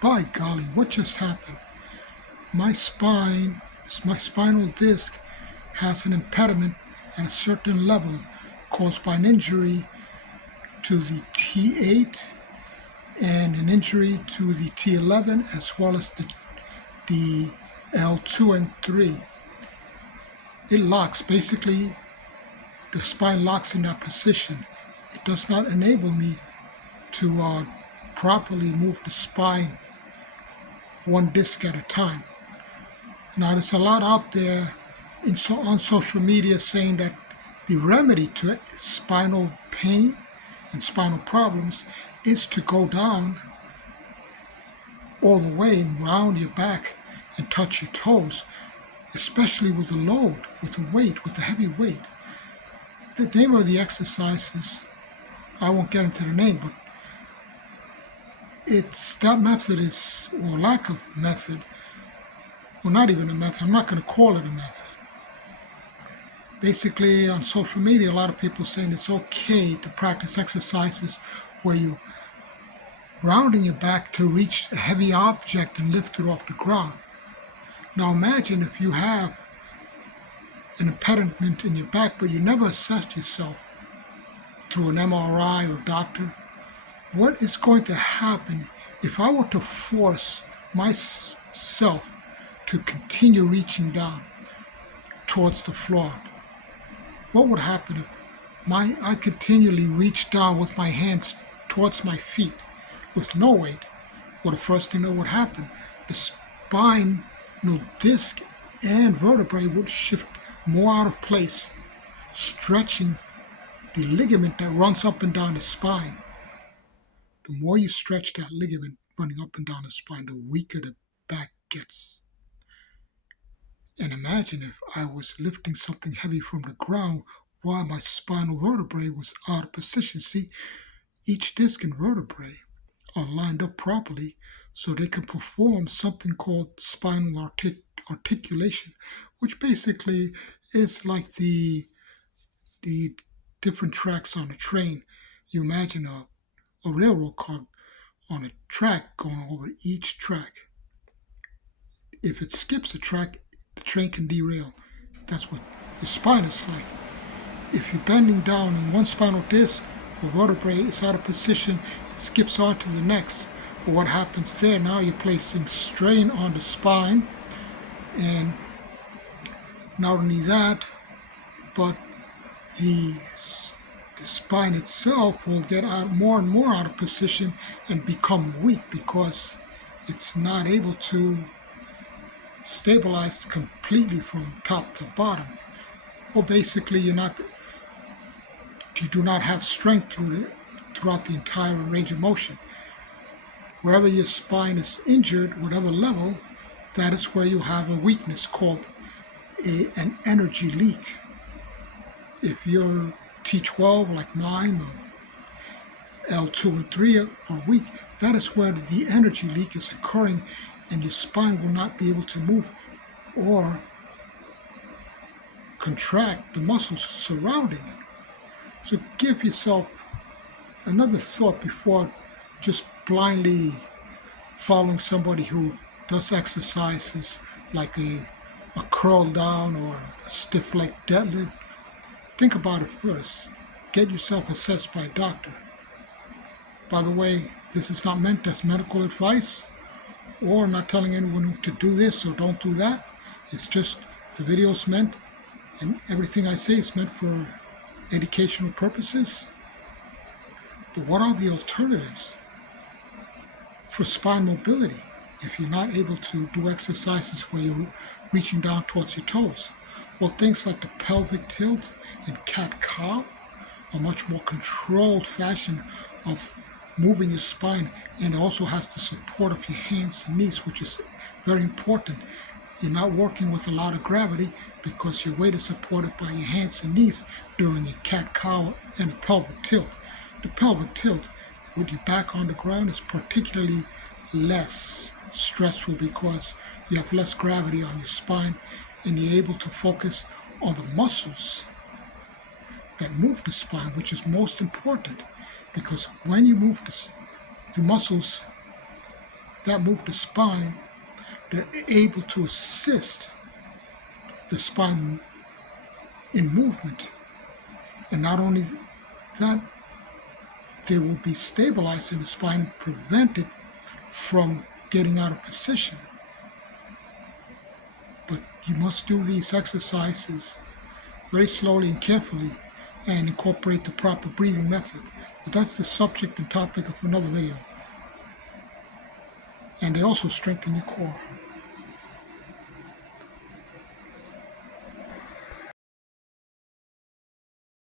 by golly, what just happened? My spine, my spinal disc has an impediment at a certain level caused by an injury to the T8 and an injury to the T11 as well as the L2 and 3. It locks. Basically, the spine locks in that position. It does not enable me to properly move the spine one disc at a time. Now, there's a lot out there on social media saying that the remedy to it, spinal pain and spinal problems, is to go down all the way and round your back and touch your toes, especially with the load, with the weight, with the heavy weight. The name of the exercises, I won't get into the name, but that method is, or lack of method, well, not even a method, I'm not going to call it a method. Basically, on social media, a lot of people saying it's okay to practice exercises where you're rounding your back to reach a heavy object and lift it off the ground. Now imagine if you have an impediment in your back, but you never assessed yourself through an MRI or doctor. What is going to happen if I were to force myself to continue reaching down towards the floor? What would happen if I continually reach down with my hands towards my feet with no weight? Well, the first thing that would happen, the spinal disc and vertebrae would shift more out of place, stretching the ligament that runs up and down the spine. The more you stretch that ligament running up and down the spine, the weaker the back gets. And imagine if I was lifting something heavy from the ground while my spinal vertebrae was out of position. See, each disc and vertebrae are lined up properly so they can perform something called spinal articulation, which basically is like the different tracks on a train. You imagine a railroad car on a track going over each track. If it skips a track, the train can derail. That's what the spine is like. If you're bending down in one spinal disc, the vertebrae is out of position, it skips on to the next. But what happens there, now you're placing strain on the spine, and not only that, but the spine itself will get more and more out of position and become weak because it's not able to stabilize completely from top to bottom. Well, basically, you do not have strength throughout the entire range of motion. Wherever your spine is injured, whatever level, that is where you have a weakness called an energy leak. If you're T12 like mine, or L2 and 3 are weak, that is where the energy leak is occurring, and your spine will not be able to move or contract the muscles surrounding it. So give yourself another thought before just blindly following somebody who does exercises like a curl down or a stiff leg deadlift. Think about it first. Get yourself assessed by a doctor. By the way, this is not meant as medical advice, or not telling anyone to do this or don't do that. It's just the video's meant, and everything I say is meant for educational purposes. But what are the alternatives for spine mobility if you're not able to do exercises where you're reaching down towards your toes? Well, things like the pelvic tilt and cat-cow, a much more controlled fashion of moving your spine, and it also has the support of your hands and knees, which is very important. You're not working with a lot of gravity because your weight is supported by your hands and knees during a cat-cow and a pelvic tilt. The pelvic tilt with your back on the ground is particularly less stressful because you have less gravity on your spine and you're able to focus on the muscles that move the spine, which is most important, because when you move the muscles that move the spine, they're able to assist the spine in movement. And not only that, they will be stabilizing the spine and prevent it from getting out of position. But you must do these exercises very slowly and carefully and incorporate the proper breathing method. But that's the subject and topic of another video. And they also strengthen your core.